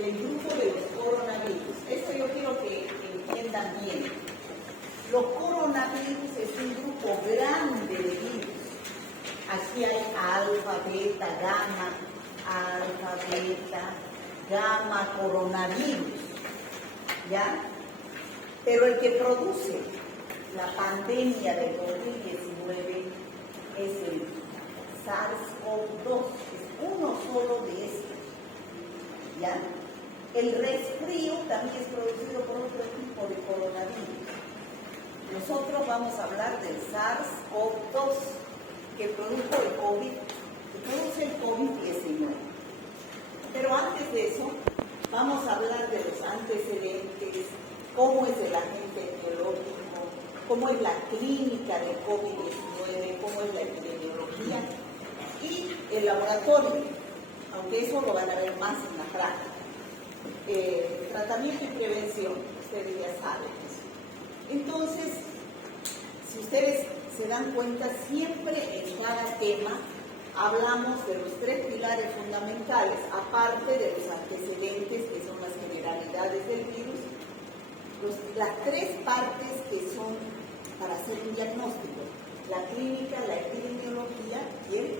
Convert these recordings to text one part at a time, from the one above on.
del grupo de los coronavirus. Esto yo quiero que entiendan bien. Los coronavirus es un grupo grande de virus. Aquí hay alfa, beta, gamma, coronavirus, ¿ya? Pero el que produce la pandemia del COVID-19 es el SARS-CoV-2, es uno solo de estos, ¿ya? El resfrío también es producido por otro tipo de coronavirus. Nosotros vamos a hablar del SARS-CoV-2, que produjo el COVID, que produce el COVID-19. Pero antes de eso, vamos a hablar de los antecedentes, cómo es el agente etiológico, cómo es la clínica del COVID-19, cómo es la epidemiología y el laboratorio, aunque eso lo van a ver más en la práctica. Tratamiento y prevención, ustedes ya saben eso. Entonces, si ustedes se dan cuenta, siempre en cada tema hablamos de los tres pilares fundamentales, aparte de los antecedentes, que son las generalidades del virus, las tres partes que son para hacer un diagnóstico: la clínica, la epidemiología y el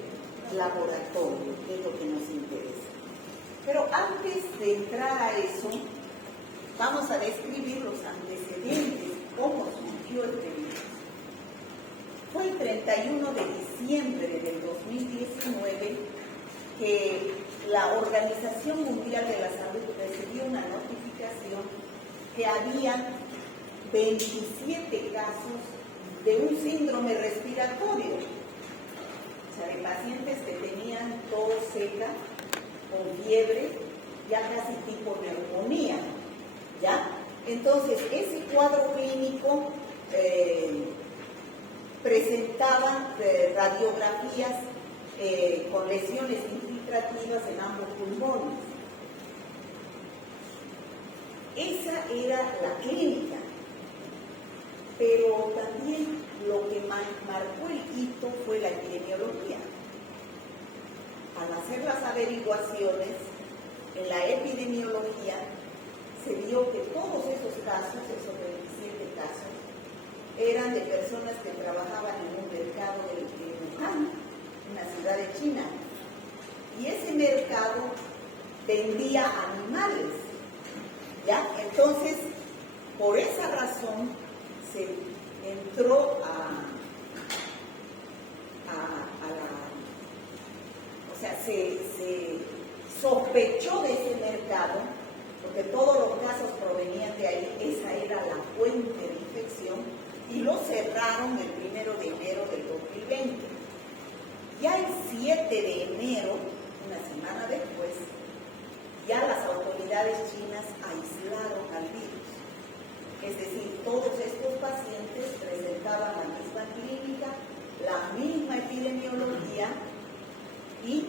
laboratorio, que es lo que nos interesa. Pero antes de entrar a eso, vamos a describir los antecedentes, cómo surgió este virus. Fue el 31 de diciembre del 2019 que la Organización Mundial de la Salud recibió una notificación que había 27 casos de un síndrome respiratorio, o sea, de pacientes que tenían tos seca o fiebre, ya casi tipo neumonía, ¿ya? Entonces, ese cuadro clínico presentaban radiografías con lesiones infiltrativas en ambos pulmones. Esa era la clínica, pero también lo que marcó el hito fue la epidemiología. Al hacer las averiguaciones en la epidemiología, se vio que todos esos casos, esos 27 casos, eran de personas que trabajaban en un mercado de Wuhan, una ciudad de China. Y ese mercado vendía animales, ¿ya? Entonces, por esa razón, se entró se sospechó de ese mercado, porque todos los casos provenían de ahí, esa era la fuente de infección, y lo cerraron el 1 de enero del 2020. Ya el 7 de enero, una semana después, ya las autoridades chinas aislaron al virus. Es decir, todos estos pacientes presentaban la misma clínica, la misma epidemiología y...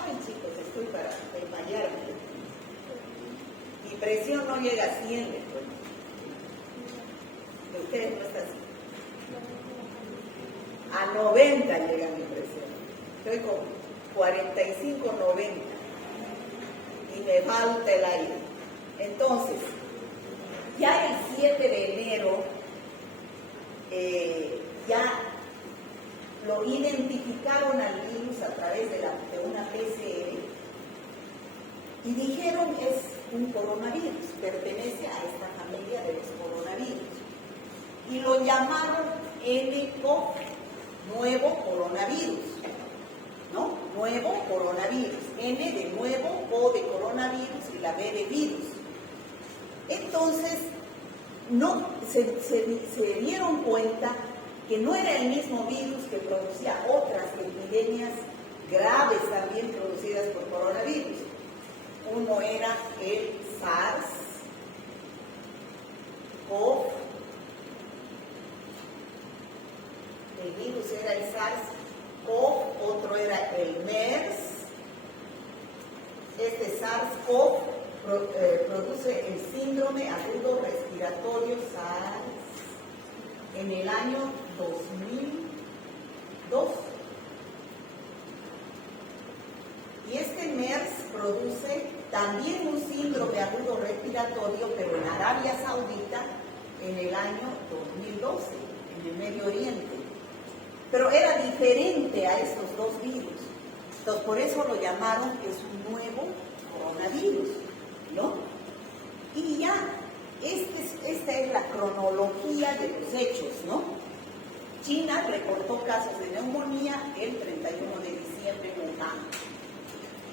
ay, chicos, estoy para desmayarme. Mi presión no llega a 100, de ustedes no está así. A 90 llega mi presión. Estoy con 45, 90. Y me falta el aire. Entonces, ya el 7 de enero, ya lo identificaron al virus a través de una PCR y dijeron que es un coronavirus, pertenece a esta familia de los coronavirus. Y lo llamaron nCoV, nuevo coronavirus, ¿no? Nuevo coronavirus. N de nuevo, O de coronavirus y la B de virus. Entonces, no, se dieron cuenta que no era el mismo virus que producía otras epidemias graves también producidas por coronavirus. Uno era el SARS-CoV, el virus era el SARS-CoV, otro era el MERS. Este SARS-CoV produce el síndrome agudo respiratorio SARS en el año 2002. Y este MERS produce también un síndrome agudo respiratorio, pero en Arabia Saudita en el año 2012, en el Medio Oriente. Pero era diferente a estos dos virus. Entonces, por eso lo llamaron que es un nuevo coronavirus, ¿no? Y ya, esta es la cronología de los hechos, ¿no? China reportó casos de neumonía el 31 de diciembre en Wuhan.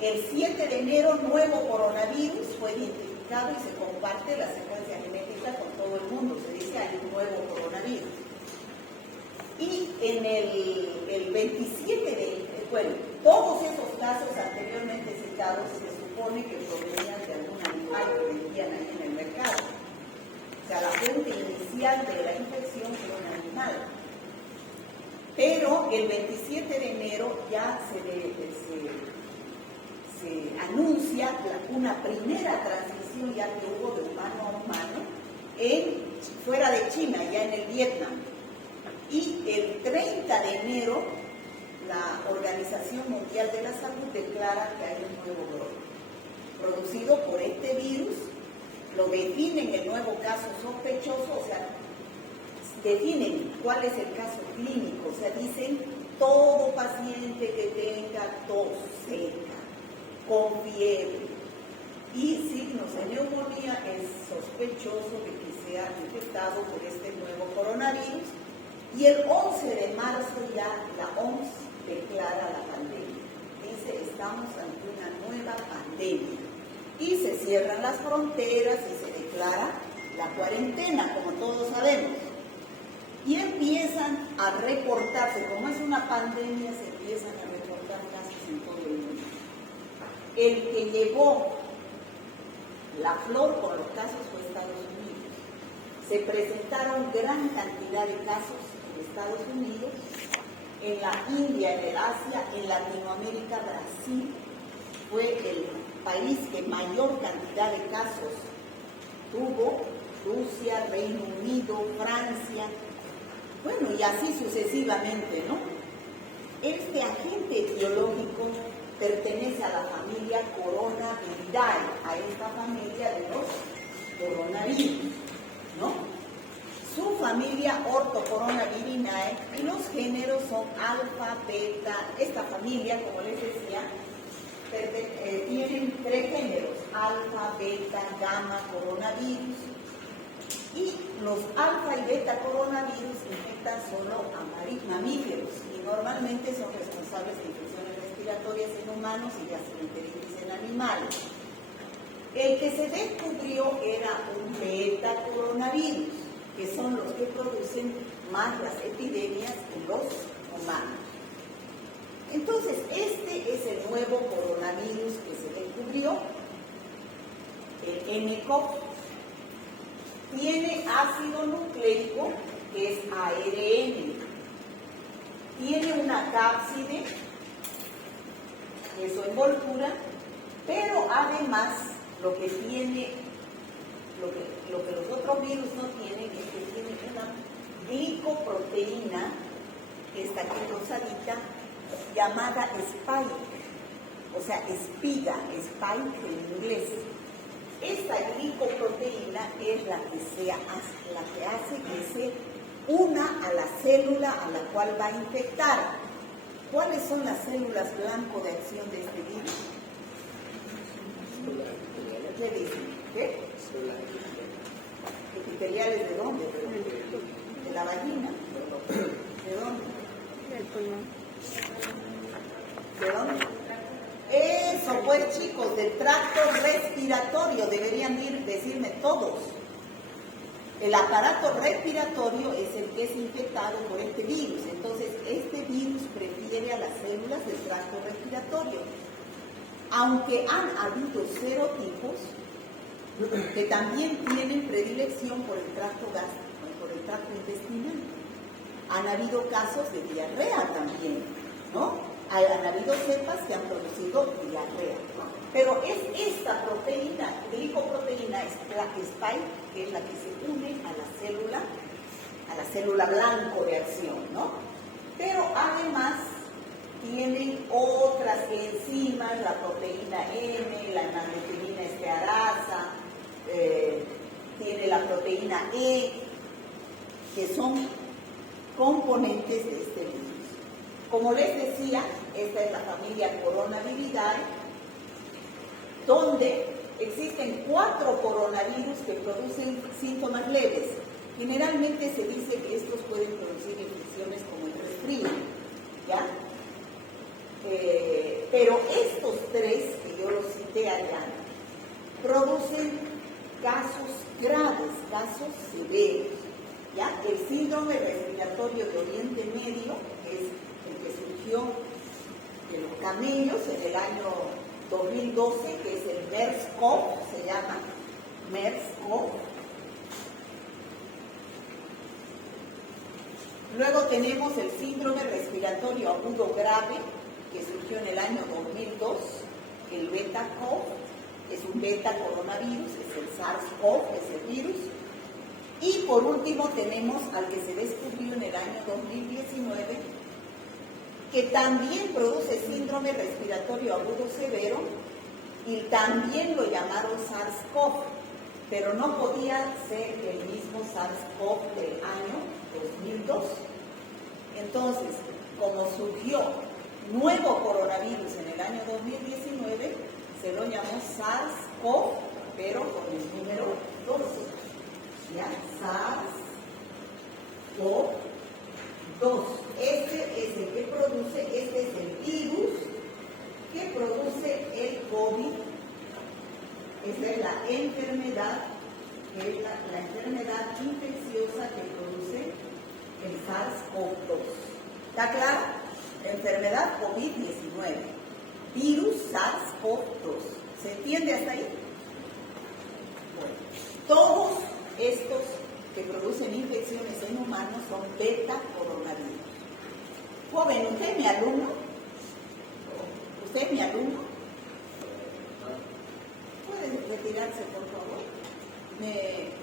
El 7 de enero, nuevo coronavirus fue identificado y se comparte la secuencia genética con todo el mundo. Se dice hay un nuevo coronavirus. Y en el 27 bueno, todos esos casos anteriormente citados se supone que provenían de algún animal que vendían ahí en el mercado. O sea, la fuente inicial de la infección fue un animal. Pero el 27 de enero ya se anuncia una primera transmisión ya que hubo de humano a humano fuera de China, ya en el Vietnam. Y el 30 de enero la Organización Mundial de la Salud declara que hay un nuevo brote producido por este virus. Lo definen el nuevo caso sospechoso, o sea, definen cuál es el caso clínico, o sea, dicen todo paciente que tenga tos seca, con fiebre y signos de neumonía es sospechoso de que sea infectado por este nuevo coronavirus. Y el 11 de marzo ya la OMS declara la pandemia. Dice, estamos ante una nueva pandemia. Y se cierran las fronteras y se declara la cuarentena, como todos sabemos. Y empiezan a reportarse, como es una pandemia, se empiezan a reportar casos en todo el mundo. El que llevó la flor con los casos fue Estados Unidos. Se presentaron gran cantidad de casos en Estados Unidos, en la India, en el Asia, en Latinoamérica, Brasil fue el país que mayor cantidad de casos tuvo, Rusia, Reino Unido, Francia, bueno, y así sucesivamente, ¿no? Este agente etiológico pertenece a la familia Coronaviridae, a esta familia de los coronavirus, ¿no? Su familia Orthocoronavirinae y los géneros son alfa, beta. Esta familia, como les decía, tienen 3 géneros, alfa, beta, gamma, coronavirus. Y los alfa y beta coronavirus infectan solo a mamíferos y normalmente son responsables de infecciones respiratorias en humanos y gastroenteritis en animales. El que se descubrió era un beta coronavirus, que son los que producen más las epidemias en los humanos. Entonces, este es el nuevo coronavirus que se descubrió, el nCoV. Tiene ácido nucleico, que es ARN. Tiene una cápside, que es su envoltura, pero además lo que tiene, lo que los otros virus no tienen, es que tiene una glicoproteína, que está aquí rosadita, llamada spike, o sea, espiga, spike en inglés. Esta glicoproteína es la que hace que se una a la célula a la cual va a infectar. ¿Cuáles son las células blanco de acción de este virus? ¿Qué dicen? ¿Qué? ¿Epiteliales de dónde? De la vagina. ¿De dónde? Del pulmón. ¿De dónde? Eso, pues chicos, del tracto respiratorio, deberían decirme todos. El aparato respiratorio es el que es infectado por este virus. Entonces, este virus prefiere a las células del tracto respiratorio. Aunque han habido serotipos que también tienen predilección por el tracto gástrico y por el tracto intestinal. Han habido casos de diarrea también, ¿no? Han habido cepas que han producido diarrea, ¿no? Pero es esta proteína, glicoproteína, es la spike, que es la que se une a la célula blanco de acción, ¿no? Pero además tienen otra otras enzimas, la proteína N, la hemangiopenia estearasa, tiene la proteína E, que son componentes de este virus. Como les decía, esta es la familia Coronaviridae, donde existen 4 coronavirus que producen síntomas leves. Generalmente se dice que estos pueden producir infecciones como el resfrío, ¿ya? Pero estos 3, que yo los cité allá, producen casos graves, casos severos, ¿ya? El síndrome respiratorio de Oriente Medio, que es el que surgió de los camellos en el año 2012, que es el MERS-CoV, se llama MERS-CoV. Luego tenemos el síndrome respiratorio agudo grave, que surgió en el año 2002, el beta-CoV, es un beta coronavirus, es el SARS-CoV, es el virus. Y por último tenemos al que se descubrió en el año 2019, que también produce síndrome respiratorio agudo severo y también lo llamaron SARS-CoV, pero no podía ser el mismo SARS-CoV del año 2002. Entonces, como surgió nuevo coronavirus en el año 2019, se lo llamó SARS-CoV, pero con el número 2. ¿Ya? SARS-CoV-2. Este es el que produce, este es el virus que produce el COVID. Esta es la enfermedad, que es la enfermedad infecciosa que produce el SARS-CoV-2. ¿Está claro? Enfermedad COVID-19. Virus SARS-CoV-2. ¿Se entiende hasta ahí? Bueno, todos estos que producen infecciones en humanos son beta coronavirus. Joven, ¿usted es mi alumno? ¿Usted es mi alumno? ¿Puede retirarse, por favor?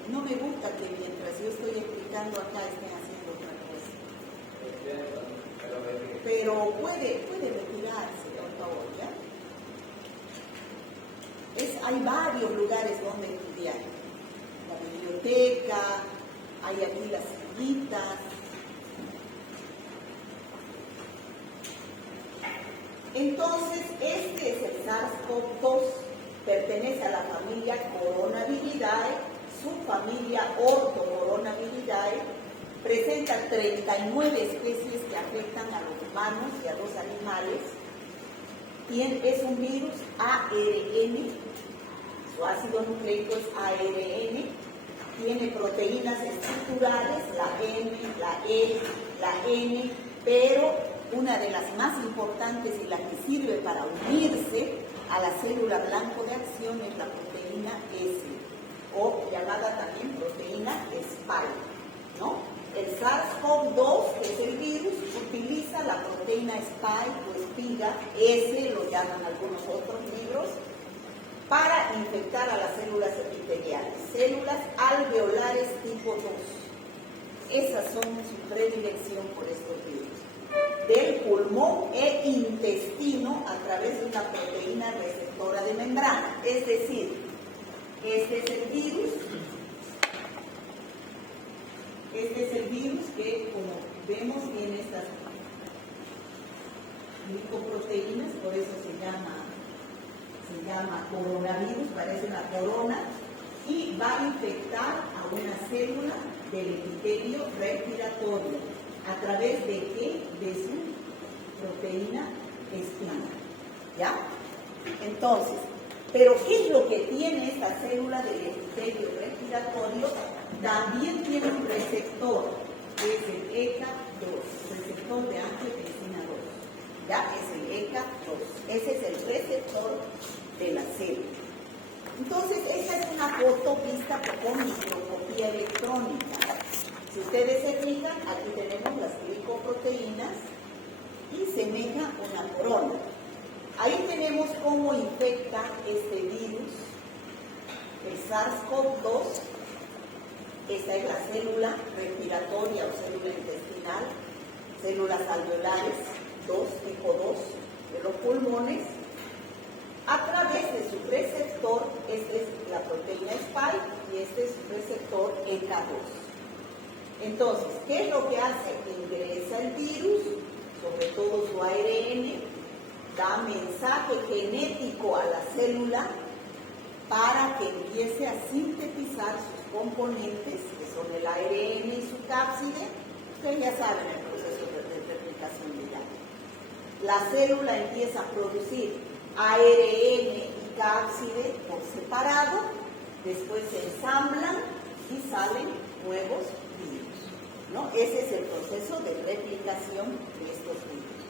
No me gusta que mientras yo estoy explicando acá estén haciendo otra cosa. Pero puede retirarse, por favor, ¿ya? Hay varios lugares donde estudiar. La biblioteca, hay aquí las sillitas. Entonces, este es el SARS-CoV-2, pertenece a la familia Coronaviridae, subfamilia Orthocoronaviridae, presenta 39 especies que afectan a los humanos y a los animales. Es un virus ARN, su ácido nucleico es ARN, tiene proteínas estructurales, la M, la E, la N, pero una de las más importantes y la que sirve para unirse a la célula blanco de acción es la proteína S, o llamada también proteína spike, ¿no? El SARS-CoV-2, que es el virus, utiliza la proteína spike o espiga, S lo llaman algunos otros libros, para infectar a las células epiteliales, células alveolares tipo 2. Esas son su predilección por estos virus. Del pulmón e intestino a través de una proteína receptora de membrana. Es decir, este es el virus que, como vemos, tiene estas glicoproteínas, por eso se llama coronavirus, parece una corona, y va a infectar a una célula del epitelio respiratorio. ¿A través de qué? De su proteína espina. ¿Ya? Entonces, ¿pero qué es lo que tiene esta célula del epitelio respiratorio? También tiene un receptor, que es el ECA2, receptor de angiotensina 2. ¿Ya? Es el ECA2. Ese es el receptor de la célula. Entonces, esta es una foto vista con microscopía electrónica. Si ustedes se fijan, aquí tenemos las glicoproteínas y semeja una corona. Ahí tenemos cómo infecta este virus, el SARS-CoV-2. Esta es la célula respiratoria o célula intestinal, células alveolares 2, tipo 2, de los pulmones a través de su receptor. Esta es la proteína Spike y este es su receptor EK2. Entonces, ¿qué es lo que hace? Ingresa el virus, sobre todo su ARN, da mensaje genético a la célula para que empiece a sintetizar sus componentes, que son el ARN y su cápside. Ustedes ya saben el proceso de replicación viral. La célula empieza a producir ARN y cápside por separado, después se ensamblan y salen nuevos virus, ¿no? Ese es el proceso de replicación de estos virus.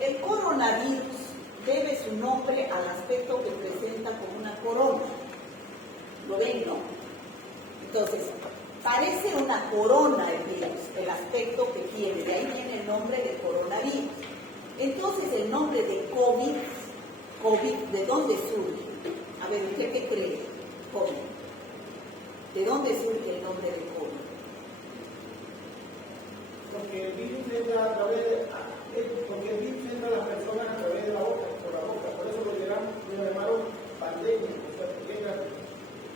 El coronavirus debe su nombre al aspecto que presenta como una corona. ¿Lo ven, no? Entonces, parece una corona el virus, el aspecto que tiene, de ahí viene el nombre de coronavirus. Entonces, el nombre de COVID, ¿de dónde surge? A ver, ¿usted qué cree? COVID. ¿De dónde surge el nombre de COVID? Porque el virus entra a través de... Porque el virus entra a las personas a través de la boca, por la boca. Por eso lo llamaron pandemia, o sea, que entra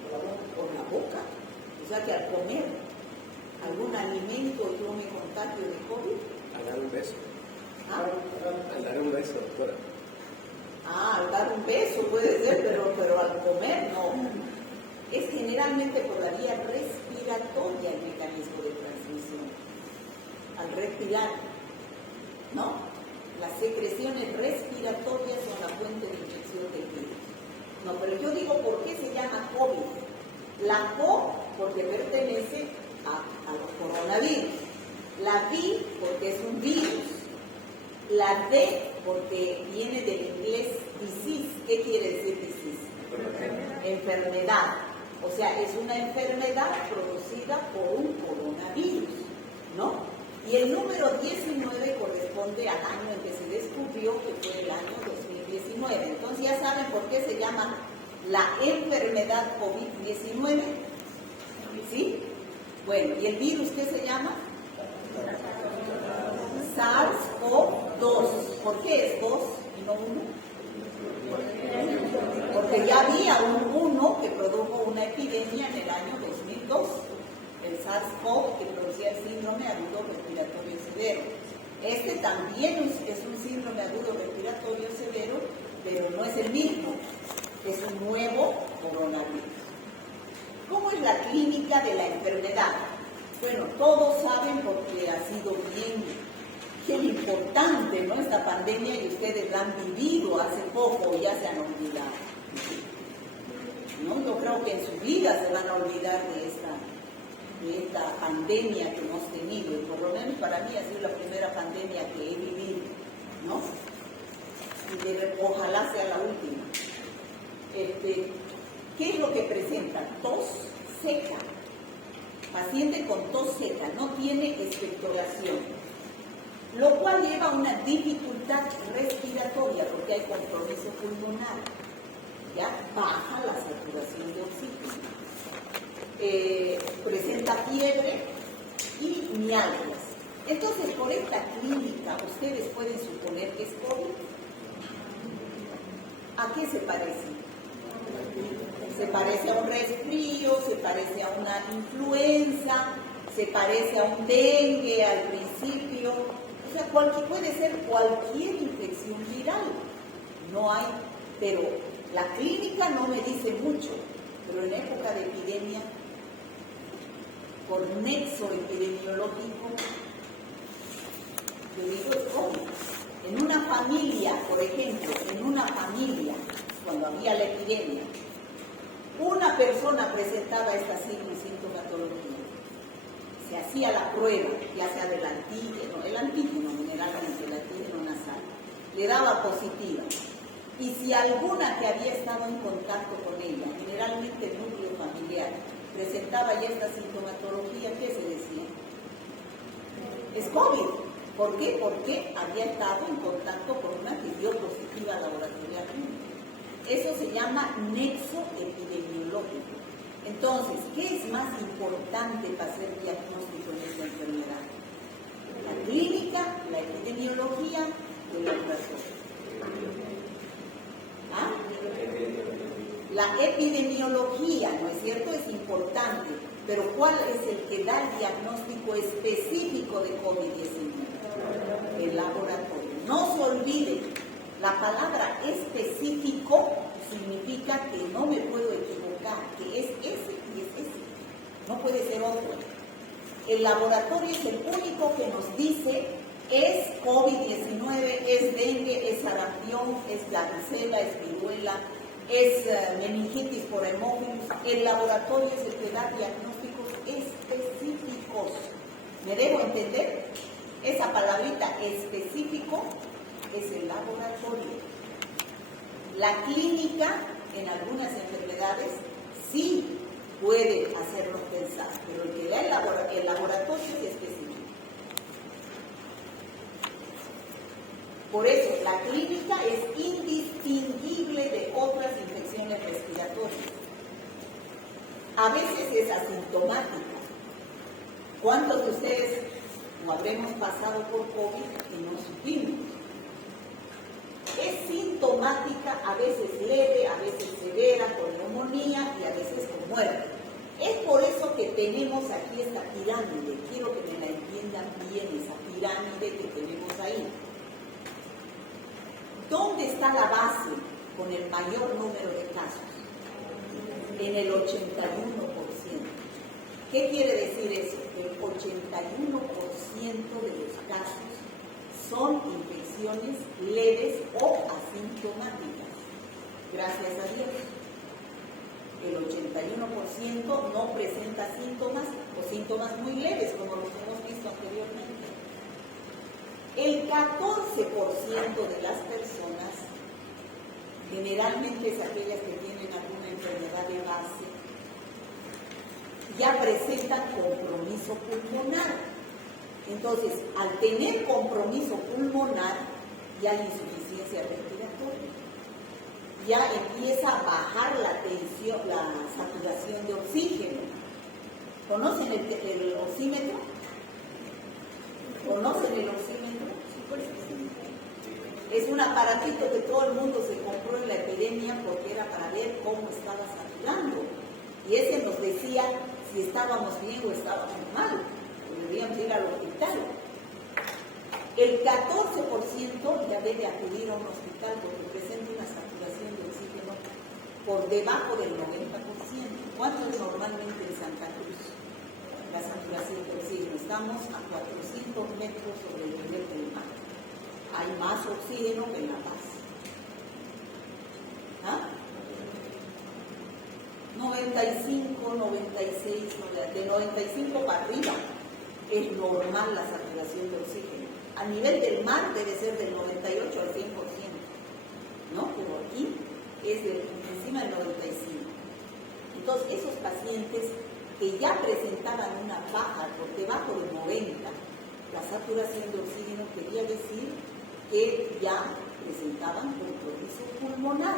por la boca. Por la boca. O sea que al comer algún alimento yo me contagio de COVID. Al dar un beso. ¿Ah? Al dar un beso, doctora. Al dar un beso puede ser, pero al comer no. Es generalmente por la vía respiratoria el mecanismo de transmisión. Al respirar, ¿no? Las secreciones respiratorias son la fuente de infección del virus. No, pero yo digo, ¿por qué se llama COVID? La CO porque pertenece a los coronavirus. La V porque es un virus. La D porque viene del inglés disease. ¿Qué quiere decir disease? Enfermedad. O sea, es una enfermedad producida por un coronavirus, ¿no? Y el número 19 corresponde al año en que se descubrió, que fue el año 2019. Entonces ya saben por qué se llama la enfermedad COVID-19. ¿Sí? Bueno, ¿y el virus qué se llama? SARS-CoV-2. ¿Por qué es 2 y no 1? Porque ya había un 1 que produjo una epidemia en el año 2002. El SARS-CoV, que producía el síndrome agudo respiratorio severo. Este también es un síndrome agudo respiratorio severo, pero no es el mismo. Es un nuevo coronavirus. ¿Cómo es la clínica de la enfermedad? Bueno, todos saben porque ha sido bien importante, ¿no? Esta pandemia, y ustedes la han vivido hace poco, ya se han olvidado, ¿no? Yo creo que en su vida se van a olvidar de esta pandemia que hemos tenido, y por lo menos para mí ha sido la primera pandemia que he vivido, ¿no? Y ojalá sea la última. ¿Qué es lo que presenta? Tos seca. Paciente con tos seca, no tiene expectoración, lo cual lleva a una dificultad respiratoria porque hay compromiso pulmonar, ya baja la saturación de oxígeno, presenta fiebre y mialgias. Entonces, por esta clínica, ustedes pueden suponer que es COVID. ¿A qué se parece? Se parece a un resfrío, se parece a una influenza, se parece a un dengue al principio. O sea, puede ser cualquier infección viral. No hay, pero la clínica no me dice mucho. Pero en época de epidemia, por nexo epidemiológico, yo digo es COVID. En una familia, por ejemplo, cuando había la epidemia, una persona presentaba esta sintomatología. Se hacía la prueba, ya sea del antígeno, generalmente el antígeno nasal, le daba positiva. Y si alguna que había estado en contacto con ella, generalmente el núcleo familiar, presentaba ya esta sintomatología, ¿qué se decía? Es COVID. ¿Por qué? Porque había estado en contacto con una que dio positiva laboratorialmente. Eso se llama nexo epidemiológico. Entonces, ¿qué es más importante para hacer diagnóstico en esta enfermedad? ¿La clínica, la epidemiología del laboratorio? ¿Ah? La epidemiología, ¿no es cierto? Es importante, pero ¿cuál es el que da el diagnóstico específico de COVID-19? El laboratorio. No se olvide, la palabra específico significa que no me puedo equivocar, que es ese y es ese, no puede ser otro. El laboratorio es el único que nos dice es COVID-19, es dengue, es sarampión, es varicela, es viruela, es meningitis por hemófilos. El laboratorio es el que da diagnósticos específicos. ¿Me debo entender? Esa palabrita específico es el laboratorio. La clínica en algunas enfermedades sí puede hacernos pensar, pero el que da el laboratorio es específico. Por eso, la clínica es indistinguible de otras infecciones respiratorias. A veces es asintomática. ¿Cuántos de ustedes no habremos pasado por COVID y no supimos? Es sintomática, a veces leve, a veces severa, con neumonía y a veces con muerte. Es por eso que tenemos aquí esta pirámide. Quiero que me la entiendan bien, esa pirámide que tenemos ahí. ¿Dónde está la base con el mayor número de casos? En el 81%. ¿Qué quiere decir eso? El 81% de los casos son infecciones leves o asintomáticas. Gracias a Dios. El 81% no presenta síntomas o síntomas muy leves, como los hemos visto anteriormente. El 14% de las personas, generalmente es aquellas que tienen alguna enfermedad de base, ya presentan compromiso pulmonar. Entonces, al tener compromiso pulmonar, ya hay insuficiencia respiratoria. Ya empieza a bajar la tensión, la saturación de oxígeno. ¿Conocen el oxímetro? ¿Conocen el oxímetro? Es un aparatito que todo el mundo se compró en la epidemia porque era para ver cómo estaba saturando. Y ese nos decía si estábamos bien o estábamos mal. Deberíamos ir al hospital. El 14% ya debe acudir a un hospital porque presenta una saturación de oxígeno por debajo del 90%. ¿Cuánto es normalmente en Santa Cruz la saturación de oxígeno? Estamos a 400 metros sobre el nivel del mar. Hay más oxígeno que en La Paz. ¿Ah? 95, 96, de 95 para arriba es normal la saturación de oxígeno. A nivel del mar debe ser del 98 al 100%, ¿no? Pero aquí es encima del 95. Entonces, esos pacientes que ya presentaban una baja por debajo de 90, la saturación de oxígeno quería decir que ya presentaban compromiso pulmonar.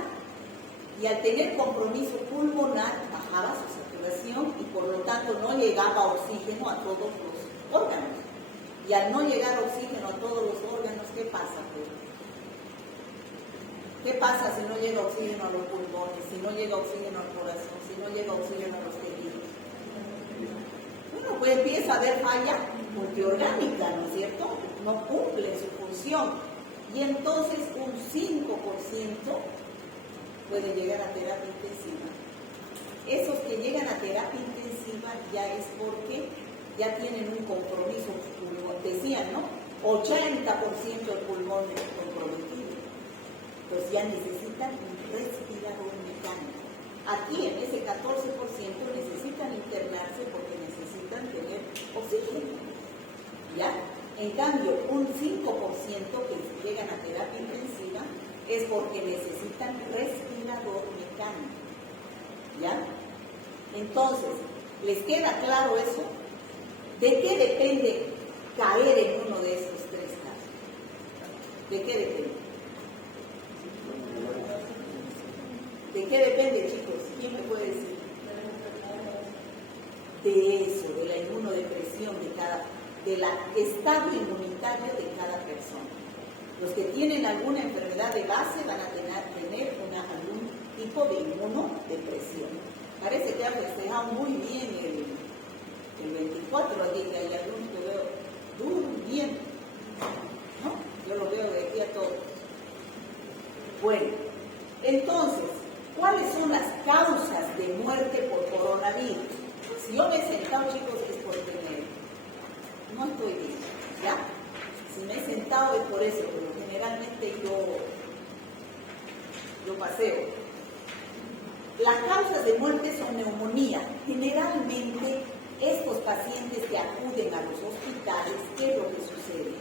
Y al tener compromiso pulmonar, bajaba su saturación y por lo tanto no llegaba oxígeno a todos los órganos. Y al no llegar oxígeno a todos los órganos, ¿qué pasa? Pues? ¿Qué pasa si no llega oxígeno a los pulmones, si no llega oxígeno al corazón, si no llega oxígeno a los tejidos? Bueno, pues empieza a haber falla multiorgánica, ¿no es cierto? No cumple su función. Y entonces un 5% puede llegar a terapia intensiva. Esos que llegan a terapia intensiva ya es porque ya tienen un compromiso pulmonar, decían, ¿no? 80% del pulmón comprometido. Entonces ya necesitan un respirador mecánico. Aquí en ese 14% necesitan internarse porque necesitan tener oxígeno. ¿Ya? En cambio, un 5% que llegan a terapia intensiva es porque necesitan respirador mecánico. ¿Ya? Entonces, ¿les queda claro eso? ¿De qué depende caer en uno de estos tres casos? ¿De qué depende? ¿De qué depende, chicos? ¿Quién me puede decir? De eso, de la inmunodepresión del estado inmunitario de cada persona. Los que tienen alguna enfermedad de base van a tener algún tipo de inmunodepresión. Parece que han festejado muy bien el 24, aquí que hay algunos que veo durmiendo, ¿no? Yo lo veo de aquí a todos. Bueno, entonces, ¿cuáles son las causas de muerte por coronavirus? Si yo me he sentado, chicos, es porque no estoy bien, ¿ya? Si me he sentado es por eso, pero generalmente yo paseo. Las causas de muerte son neumonía. Generalmente, estos pacientes que acuden a los hospitales, ¿qué es lo que sucede?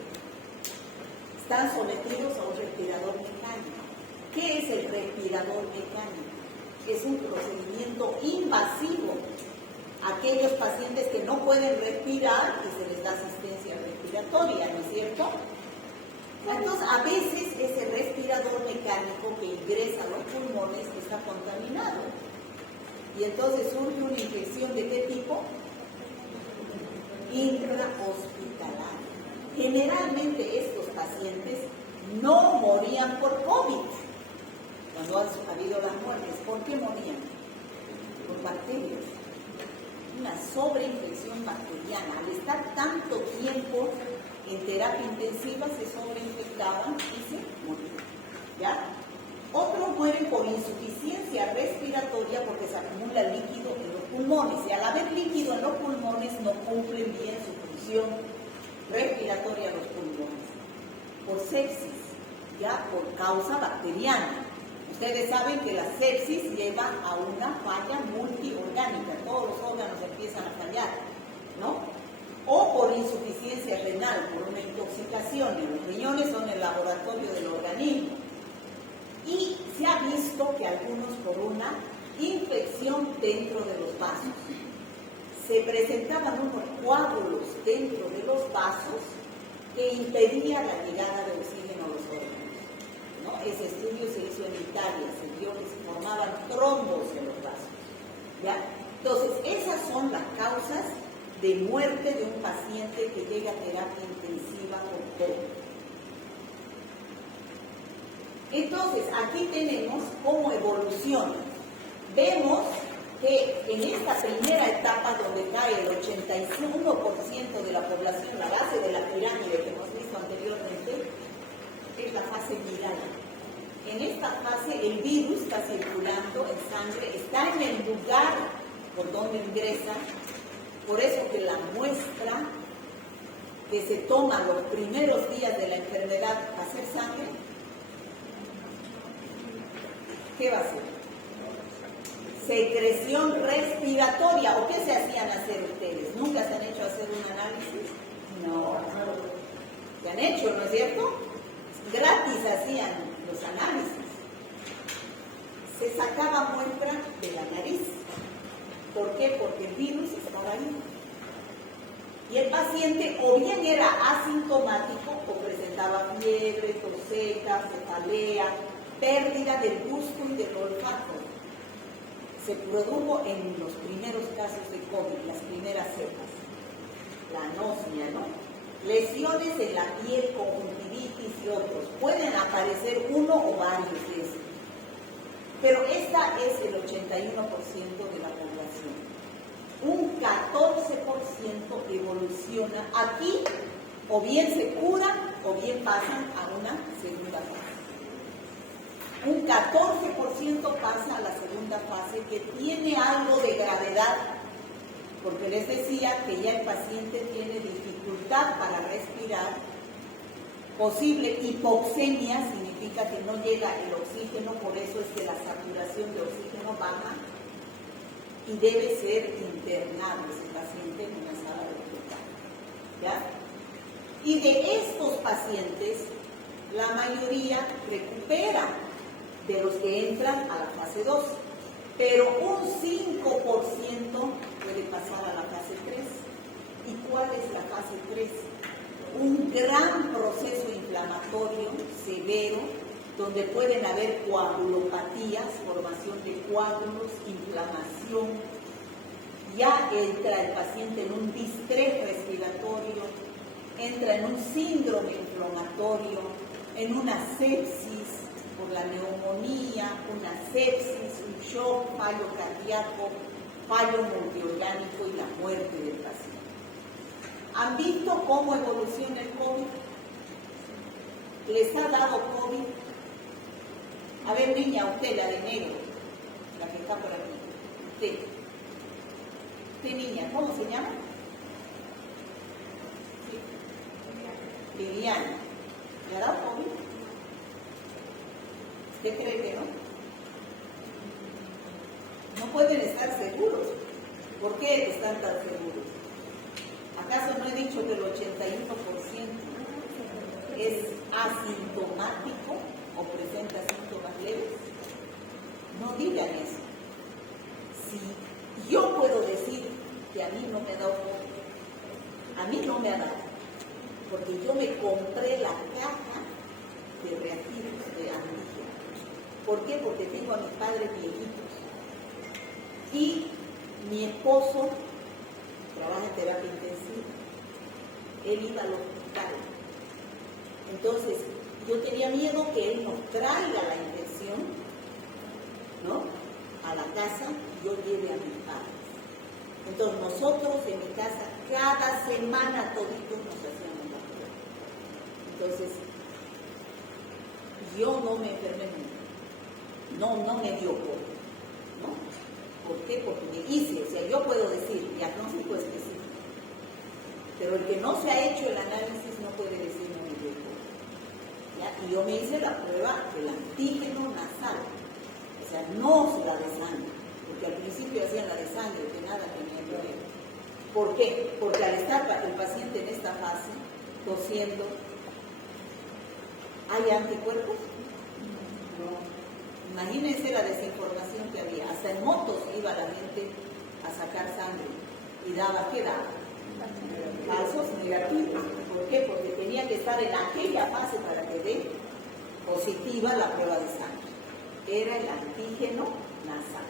Están sometidos a un respirador mecánico. ¿Qué es el respirador mecánico? Es un procedimiento invasivo. Aquellos pacientes que no pueden respirar, que se les da asistencia respiratoria, ¿no es cierto? Entonces, a veces ese respirador mecánico que ingresa a los pulmones está contaminado. Y entonces surge una infección ¿de qué tipo? Intrahospitalaria. Generalmente estos pacientes no morían por COVID. Cuando han habido las muertes, ¿por qué morían? Por bacterias. Una sobreinfección bacteriana. Al estar tanto tiempo en terapia intensiva se sobreinfectaban y se morían. ¿Ya? Otros mueren por insuficiencia respiratoria porque se acumula líquido en los pulmones. Y al haber líquido en los pulmones no cumplen bien su función respiratoria los pulmones. Por sepsis, ya por causa bacteriana. Ustedes saben que la sepsis lleva a una falla multiorgánica, todos los órganos empiezan a fallar, ¿no? O por insuficiencia renal, por una intoxicación, y los riñones son el laboratorio del organismo. Y se ha visto que algunos por una infección dentro de los vasos. Se presentaban unos coágulos dentro de los vasos que impedían la llegada de oxígeno a los órganos. ¿No? Ese estudio se hizo en Italia, se vio que se formaban trombos en los vasos. ¿Ya? Entonces, esas son las causas de muerte de un paciente que llega a terapia intensiva por COVID. Entonces, aquí tenemos cómo evoluciona. Vemos que en esta primera etapa donde cae el 81% de la población, la base de la pirámide que hemos visto anteriormente, es la fase viral. En esta fase el virus está circulando en sangre, está en el lugar por donde ingresa, por eso que la muestra que se toma los primeros días de la enfermedad va a ser sangre. ¿Qué va a ser? Secreción respiratoria. ¿O qué se hacían hacer ustedes? ¿Nunca se han hecho hacer un análisis? No. ¿Se han hecho, no es cierto? Gratis hacían los análisis. Se sacaba muestra de la nariz. ¿Por qué? Porque el virus estaba ahí. Y el paciente o bien era asintomático o presentaba fiebre, tos seca, cefalea, pérdida del gusto y del olfato. Se produjo en los primeros casos de COVID, las primeras cepas. La anosmia, ¿no? Lesiones en la piel, conjuntivitis y otros. Pueden aparecer uno o varios de estos. Pero esta es el 81% de la población. Un 14% evoluciona aquí, o bien se curan, o bien pasan a una segunda fase. Un 14% pasa a la segunda fase que tiene algo de gravedad, porque les decía que ya el paciente tiene dificultad para respirar, posible hipoxemia, significa que no llega el oxígeno, por eso es que la saturación de oxígeno baja y debe ser internado ese paciente en una sala de hospital. ¿Ya? Y de estos pacientes, la mayoría recupera de los que entran a la fase 2, pero un 5% puede pasar a la fase 3. ¿Y cuál es la fase 3? Un gran proceso inflamatorio severo, donde pueden haber coagulopatías, formación de coágulos, inflamación. Ya entra el paciente en un distrés respiratorio, entra en un síndrome inflamatorio, en una sepsis por la neumonía, una sepsis, un shock, fallo cardíaco, fallo multiorgánico y la muerte del paciente. ¿Han visto cómo evoluciona el COVID? ¿Les ha dado COVID? A ver, niña, usted, la de negro, la que está por aquí. Usted niña, ¿cómo se llama? Sí. Liliana. ¿Le ha dado COVID? ¿Usted cree que no? No pueden estar seguros. ¿Por qué están tan seguros? ¿Acaso no he dicho que el 81% es asintomático o presenta síntomas leves? No digan eso. Si yo puedo decir que a mí no me ha dado COVID, a mí no me ha dado, porque yo me compré la caja de reactivos de antígeno. ¿Por qué? Porque tengo a mis padres viejitos y mi esposo trabaja en terapia intensiva. Él iba al hospital. Entonces, yo tenía miedo que él nos traiga la infección, ¿no?, a la casa y yo lleve a mis padres. Entonces, nosotros en mi casa, cada semana toditos nos hacíamos la prueba. Entonces, yo no me enfermé nunca. No me dio COVID, ¿no? ¿Por qué? Porque me hice, o sea, yo puedo decir diagnóstico específico, pero el que no se ha hecho el análisis no puede decir no me dio COVID, ¿ya? Y yo me hice la prueba del antígeno nasal, o sea, no la de sangre, porque al principio hacían la de sangre, que nada tenía que ver. ¿Por qué? Porque al estar el paciente en esta fase, tosiendo, ¿hay anticuerpos? No. Imagínense la desinformación que había. Hasta en motos iba la gente a sacar sangre y daba, ¿qué daba? Falsos negativos. ¿Por qué? Porque tenía que estar en aquella fase para que dé positiva la prueba de sangre. Era el antígeno nasal.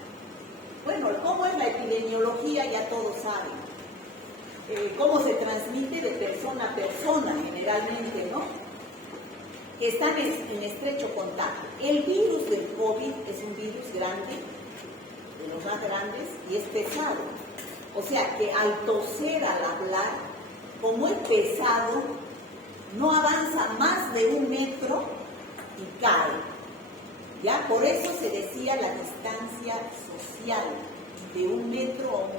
Bueno, ¿cómo es la epidemiología? Ya todos saben. ¿Cómo se transmite de persona a persona generalmente, no? Que están en estrecho contacto. El virus del COVID es un virus grande, de los más grandes, y es pesado. O sea que al toser, al hablar, como es pesado, no avanza más de 1 metro y cae. ¿Ya? Por eso se decía la distancia social, de 1 metro a 1,5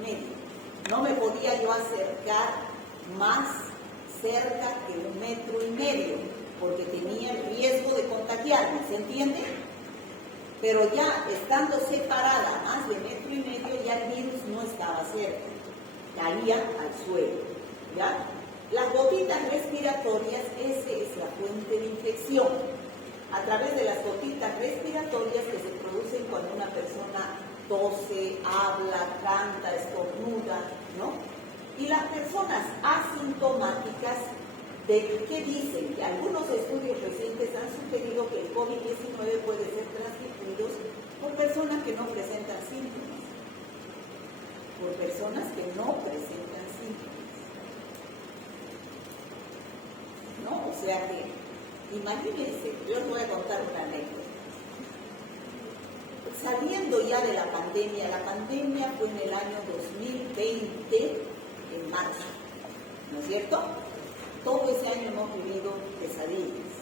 metros. No me podía yo acercar más cerca que 1,5 metros. Porque tenía el riesgo de contagiarme, ¿se entiende? Pero ya estando separada más de 1,5 metros, ya el virus no estaba cerca, caía al suelo, ¿ya? Las gotitas respiratorias, esa es la fuente de infección. A través de las gotitas respiratorias que se producen cuando una persona tose, habla, canta, estornuda, ¿no? Y las personas asintomáticas, ¿de qué dicen? Que algunos estudios recientes han sugerido que el COVID-19 puede ser transmitido por personas que no presentan síntomas. Por personas que no presentan síntomas. ¿No? O sea que, imagínense, yo les voy a contar una anécdota. Saliendo ya de la pandemia fue en el año 2020, en marzo, ¿no es cierto? Todo ese año hemos vivido pesadillas.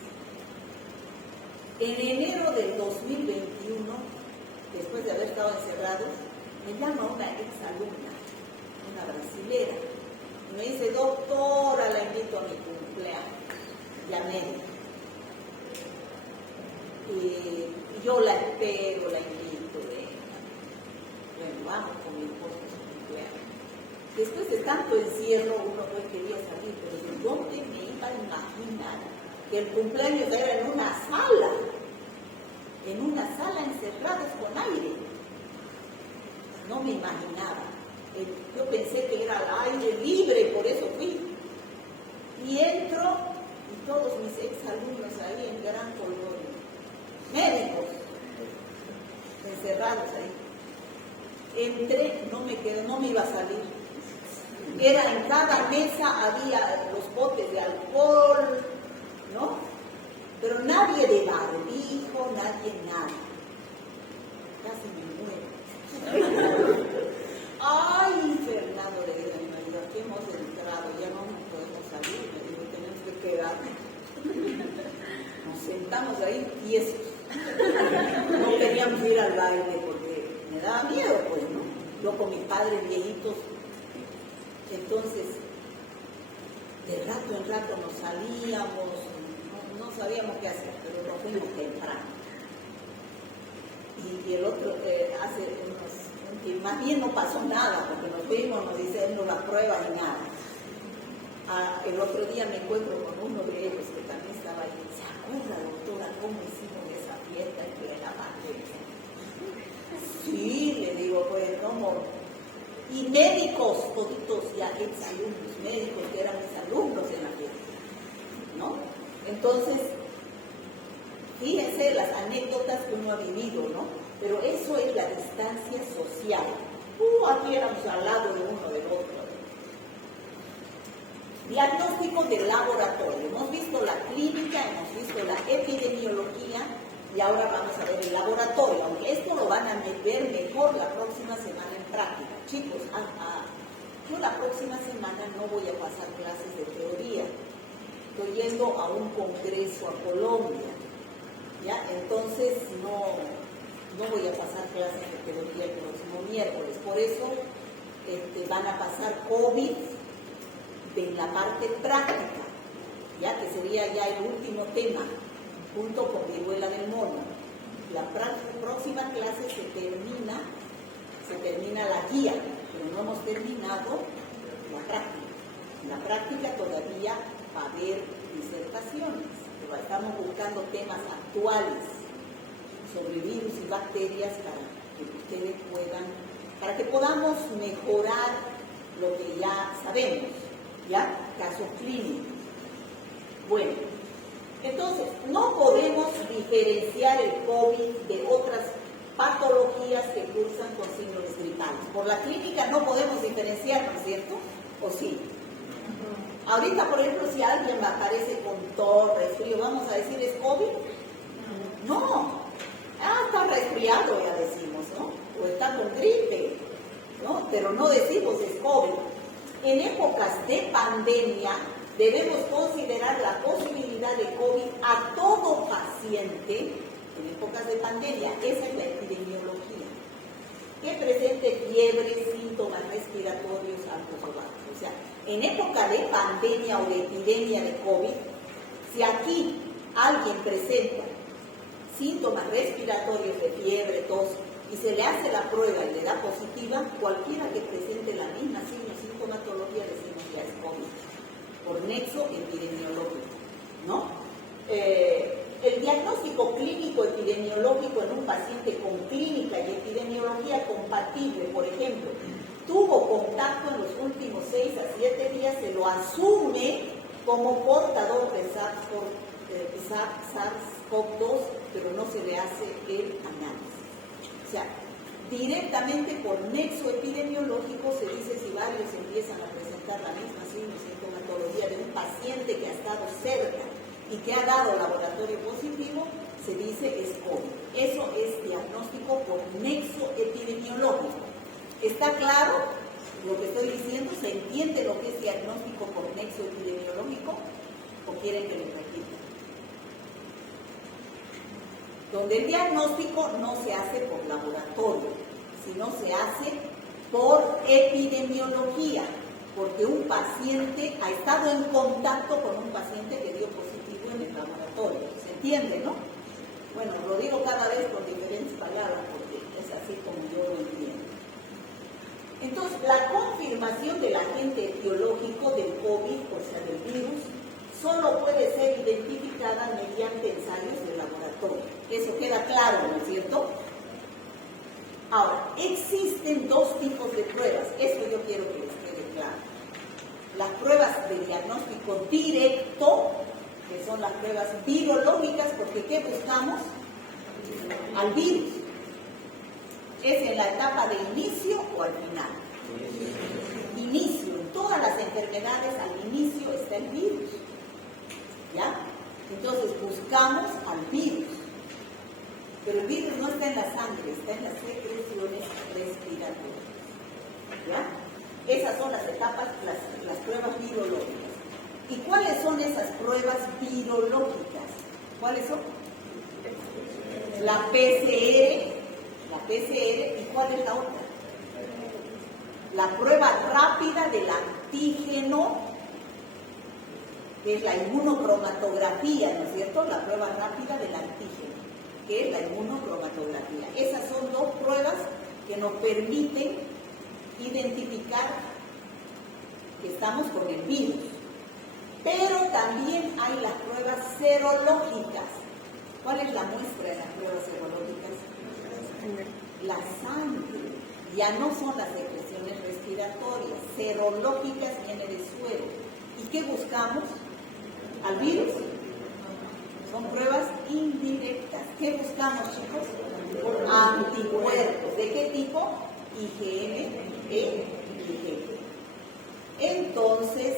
En enero del 2021, después de haber estado encerrados, me llama una exalumna, una brasilera, y me dice, doctora, la invito a mi cumpleaños. Llamé. Y yo la espero, la invito. Bueno, vamos con mi esposo a su cumpleaños. Después de tanto encierro, uno pues quería salir, pero ¿de dónde me iba a imaginar que el cumpleaños era en una sala encerradas con aire? No me imaginaba. Yo pensé que era al aire libre, por eso fui. Y entro, y todos mis exalumnos ahí en gran color, médicos, encerrados ahí. Entré, no me iba a salir. Era en cada mesa había los botes de alcohol, ¿no? pero nadie de barbijo, nadie nada. Casi me muero. Ay, Fernando, le digo a mi marido, aquí hemos entrado, ya no nos podemos salir, le digo, tenemos que quedarnos. Nos sentamos ahí tiesos. No queríamos ir al baile porque me daba miedo, pues, ¿no? Yo con mis padres viejitos. Entonces, de rato en rato nos salíamos, no sabíamos qué hacer, pero nos fuimos temprano. Y el otro, y más bien no pasó nada, porque nos fuimos, nos hicieron las pruebas y nada. El otro día me encuentro con uno de ellos que también estaba ahí. ¿Se acuerda, doctora, cómo hicimos esa fiesta en plena pandemia? Sí, le digo, pues, no. Y médicos, toditos ya exalumnos, médicos que eran mis alumnos en la fiesta, ¿no? Entonces, fíjense las anécdotas que uno ha vivido, ¿no? Pero eso es la distancia social. Aquí éramos al lado de uno del otro. Diagnóstico del laboratorio. Hemos visto la clínica, hemos visto la epidemiología y ahora vamos a ver el laboratorio, aunque esto lo van a ver mejor la próxima semana en práctica. Chicos, yo la próxima semana no voy a pasar clases de teoría. Estoy yendo a un congreso a Colombia, ¿ya? Entonces no voy a pasar clases de teoría el próximo miércoles. Por eso van a pasar COVID en la parte práctica, ya que sería ya el último tema, junto con viruela del mono. La próxima clase se termina la guía, pero no hemos terminado la práctica. En la práctica todavía va a haber disertaciones, pero estamos buscando temas actuales sobre virus y bacterias para que podamos mejorar lo que ya sabemos. ¿Ya? Casos clínicos. Bueno, entonces, no podemos diferenciar el COVID de otras patologías que cursan con síndromes gripales. Por la clínica no podemos diferenciar, ¿no es cierto? ¿O sí? Ahorita, por ejemplo, si alguien aparece con tos, resfrío, ¿vamos a decir es COVID? No. Está resfriado, ya decimos, ¿no? O está con gripe, ¿no? Pero no decimos es COVID. En épocas de pandemia debemos considerar la posibilidad de COVID a todo paciente en épocas de pandemia. Esa es la epidemiología. Que presente fiebre, síntomas respiratorios altos o bajos. O sea, en época de pandemia o de epidemia de COVID, si aquí alguien presenta síntomas respiratorios de fiebre, tos, y se le hace la prueba y le da positiva, cualquiera que presente la misma sintomatología decimos ya es COVID, por nexo epidemiológico, ¿no? El diagnóstico clínico epidemiológico en un paciente con clínica y epidemiología compatible, por ejemplo, tuvo contacto en los últimos 6 a 7 días, se lo asume como portador de SARS-CoV-2, pero no se le hace el análisis. O sea, directamente por nexo epidemiológico se dice si varios empiezan a presentar la misma sintomatología de un paciente que ha estado cerca y que ha dado laboratorio positivo, se dice es COVID. Eso es diagnóstico por nexo epidemiológico. ¿Está claro lo que estoy diciendo? ¿Se entiende lo que es diagnóstico por nexo epidemiológico? ¿O quieren que lo repita? Donde el diagnóstico no se hace por laboratorio, sino se hace por epidemiología, porque un paciente ha estado en contacto con un paciente que dio positivo en el laboratorio. ¿Se entiende, no? Bueno, lo digo cada vez con diferentes palabras, porque es así como yo lo entiendo. Entonces, la confirmación del agente etiológico del COVID, o sea, del virus, solo puede ser identificada mediante ensayos de laboratorio. Eso queda claro, ¿no es cierto? Ahora, existen 2 tipos de pruebas. Esto yo quiero que les quede claro. Las pruebas de diagnóstico directo, que son las pruebas virológicas, porque ¿qué buscamos? Al virus. ¿Es en la etapa de inicio o al final? Inicio. En todas las enfermedades al inicio está el virus. ¿Ya? Entonces buscamos al virus, pero el virus no está en la sangre, está en las secreciones respiratorias. ¿Ya? Esas son las etapas, las pruebas virológicas. ¿Y cuáles son esas pruebas virológicas? ¿Cuáles son? La PCR, ¿y cuál es la otra? La prueba rápida del antígeno, que es la inmunocromatografía, ¿no es cierto? La prueba rápida del antígeno, que es la inmunocromatografía. Esas son dos pruebas que nos permiten identificar que estamos con el virus. Pero también hay las pruebas serológicas. ¿Cuál es la muestra de las pruebas serológicas? La sangre. Ya no son las secreciones respiratorias. Serológicas viene del suero. ¿Y qué buscamos? ¿Al virus? Son pruebas indirectas. ¿Qué buscamos, chicos? Anticuerpos. ¿De qué tipo? IgM e IgG. Entonces,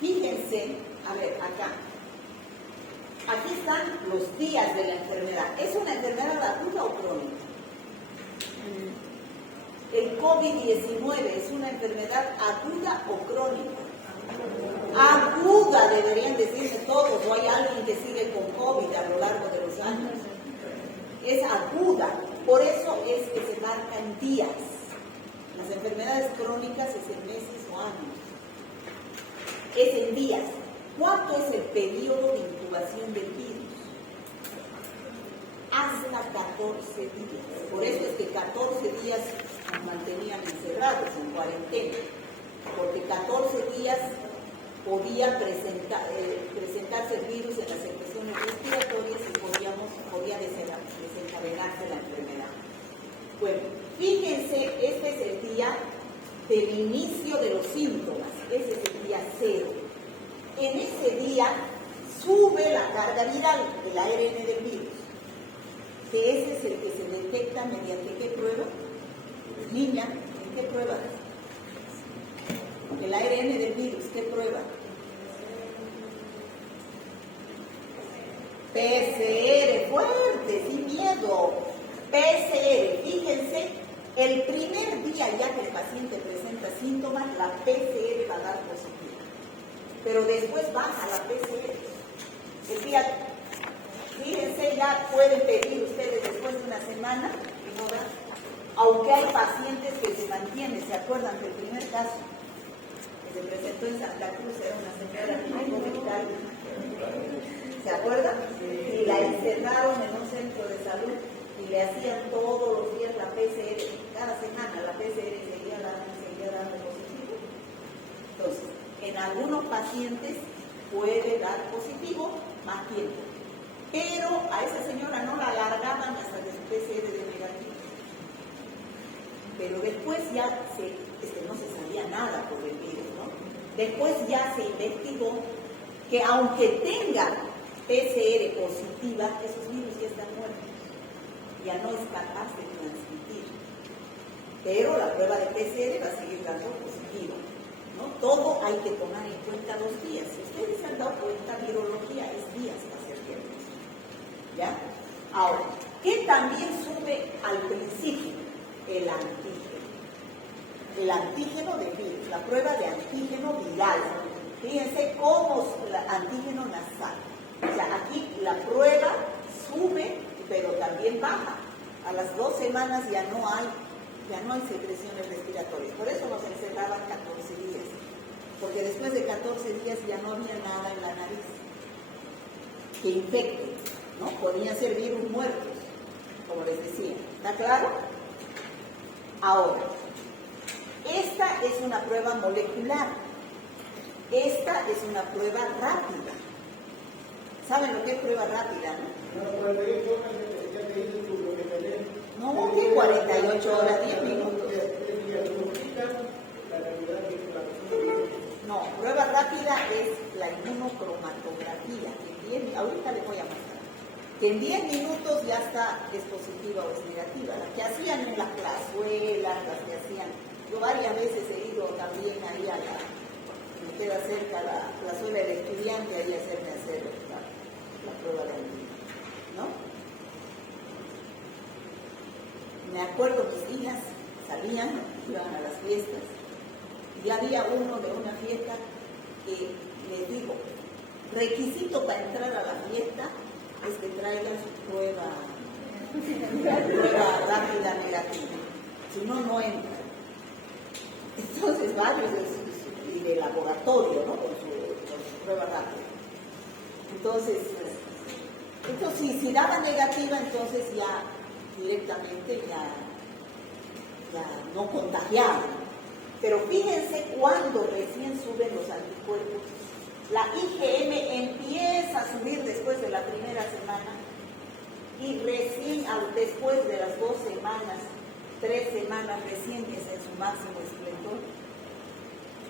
fíjense, a ver, acá. Aquí están los días de la enfermedad. ¿Es una enfermedad aguda o crónica? ¿El COVID-19 es una enfermedad aguda o crónica? Aguda deberían decirse todos, o hay alguien que sigue con COVID a lo largo de los años. Es aguda, por eso es que se marca en días. Las enfermedades crónicas es en meses o años. Es en días. ¿Cuánto es el periodo de incubación del virus? Hasta 14 días. Por eso es que 14 días nos mantenían encerrados en cuarentena. Porque 14 días podía presentarse el virus en las secreciones respiratorias y podía desencadenarse la enfermedad. Bueno, fíjense, este es el día del inicio de los síntomas. Ese es el día 0. En ese día sube la carga viral del ARN del virus, que ese es el que se detecta mediante ¿qué prueba? Niña, ¿en qué prueba? El ARN del virus, ¿qué prueba? PCR, fuerte, sin miedo. PCR, fíjense, el primer día ya que el paciente presenta síntomas, la PCR va a dar positivo. Pero después baja la PCR. El día, fíjense, ya pueden pedir ustedes después de una semana, ¿no? Aunque hay pacientes que se mantienen, ¿se acuerdan del primer caso? Que se presentó en Santa Cruz, era una señora hospital. ¿Se acuerdan? Y la encerraron en un centro de salud y le hacían todos los días la PCR, cada semana la PCR seguía dando positivo. Entonces, en algunos pacientes puede dar positivo más tiempo, pero a esa señora no la alargaban hasta que su PCR de negativo. Pero después ya no se sabía nada por el virus, ¿no? Después ya se investigó que aunque tenga PCR positiva, esos virus ya están muertos, ya no es capaz de transmitir. Pero la prueba de PCR va a seguir dando positivo, ¿no? Todo hay que tomar en cuenta los días. Si ustedes se han dado cuenta, virología es días para hacer diagnóstico. ¿Ya? Ahora, ¿qué también sube al principio? El antígeno. El antígeno de virus, la prueba de antígeno viral. Fíjense cómo es el antígeno nasal. O sea, aquí la prueba sube, pero también baja. A las 2 semanas ya no hay secreciones respiratorias. Por eso nos encerraban 14 días. Porque después de 14 días ya no había nada en la nariz que infecte, ¿no? Podían ser virus muertos, como les decía. ¿Está claro? Ahora, esta es una prueba molecular. Esta es una prueba rápida. ¿Saben lo que es prueba rápida, no? No, que 48 horas, 10 minutos. No, prueba rápida es la inmunocromatografía. Ahorita les voy a mostrar. Que en 10 minutos ya es positiva o es negativa. Las que hacían en las plazuelas, las que hacían. Yo varias veces he ido también ahí en queda cerca la plazuela del estudiante, ahí hacerme hacer la prueba de antígeno, ¿no? Me acuerdo, mis hijas salían, iban a las fiestas, y había uno de una fiesta que les dijo, requisito para entrar a la fiesta es que traigan su prueba rápida negativa, si no, no entran. Entonces varios y de laboratorio, ¿no? Con su prueba rápida. Entonces si daba negativa, entonces ya directamente ya no contagiaban. Pero fíjense cuando recién suben los anticuerpos. La IgM empieza a subir después de la primera semana y recién después de las 2 semanas, 3 semanas recién es en su máximo esplendor.